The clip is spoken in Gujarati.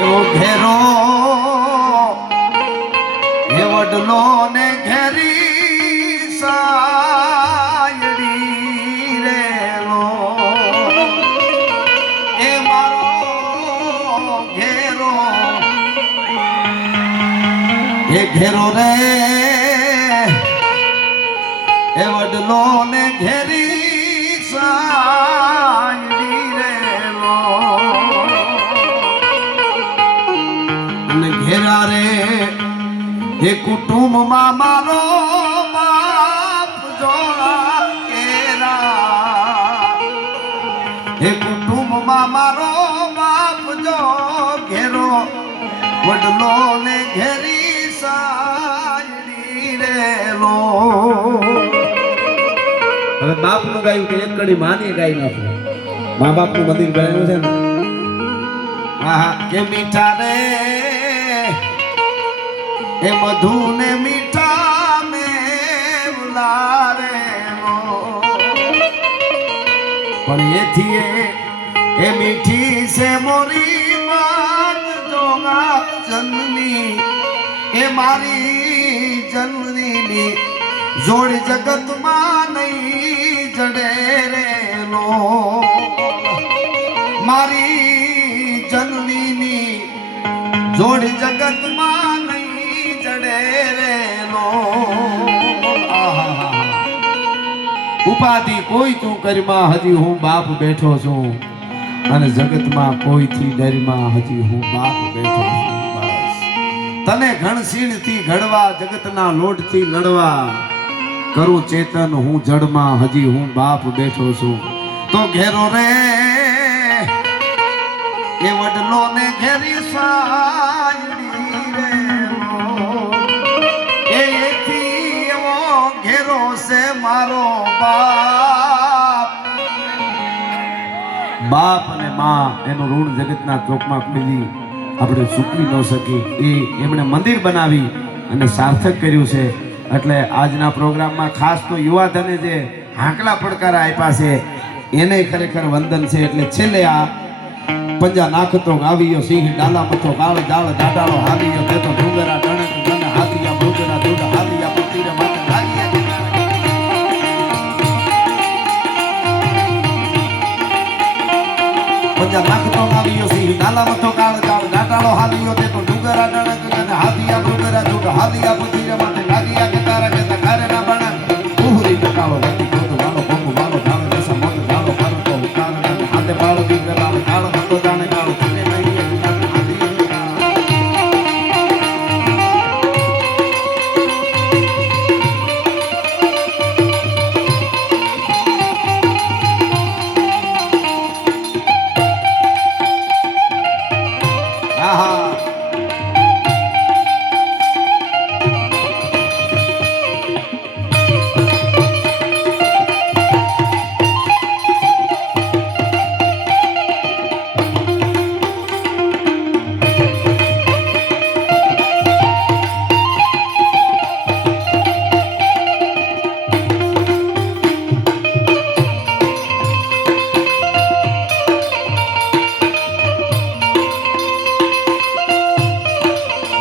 એવો ઘેરો એ વડલો ને ઘેરી સાયડી રેલો એ મારો ઘેરો એ ઘેરો રે એ વડલો ને ઘેરી સાયડી રેલો અને ઘેરા રે એ કુટુંબમાં મારો બાપ જોડા કેરા એ કુટુંબમાં મારો બાપ જો ઘેરો વડલો ને ઘેરી સાયડી રેલો. હવે બાપનું ગાયું કે એક કડી માની ગાઈ નાખો. મા બાપનું મંદિર બનાવ્યું છે ને. આહા કે મીઠા રે એ મધુ ને મીઠા મેં ઉલારે પણ એથી એ મીઠી છે મોરી માત જોગા જન્મી એ મારી જન્મની જોડી જગતમાં નહીં જડે રેલો મારી જન્મની જોડી જગતમાં નહીં જડે રેલો. ઉપાધિ કોઈ તું કરમાં હજી હું બાપ બેઠો છું અને જગતમાં કોઈથી ડરમાં હજી હું બાપ બેઠો છું. બસ તને ઘણશીણથી ઘડવા જગતના લોટથી લડવા કરું ચેતન હું જડમાં હજી હું બાપ બેઠો છું. તો ઘેરો રે એ વડલો ને ઘેરી સાયડી રેલો એ એથી એવો ઘેરો છે મારો બાપ. બાપ અને માં એનું ઋણ જગતના ચોકમાં કોઈ આપણે ચૂકવી ન શકી. એ એમણે મંદિર બનાવી અને સાર્થક કર્યું છે. એટલે આજના પ્રોગ્રામમાં ખાસ તો યુવાધને જે હાંકલા પડકારા આપ્યા છે એને ખરેખર વંદન છે. એટલે છેલ્લે આ પંજા નાખતો આવ્યો સિંહ ડાલા મથો કાળ જાળ દાડાળો હાલીયો તે તો ડુંગરા ટણક ધન હાથિયા ડુંગરા દૂધ હાલિયા પતિરે માથે લાગીયા પંજા નાખતો આવ્યો સિંહ ડાલા મથો કાળ જાળ દાડાળો હાલીયો તે તો ડુંગરા ટણક ધન હાથિયા ડુંગરા દૂધ હાલિયા પતિરે માથે લાગીયા કે તારા કે ઘરે ના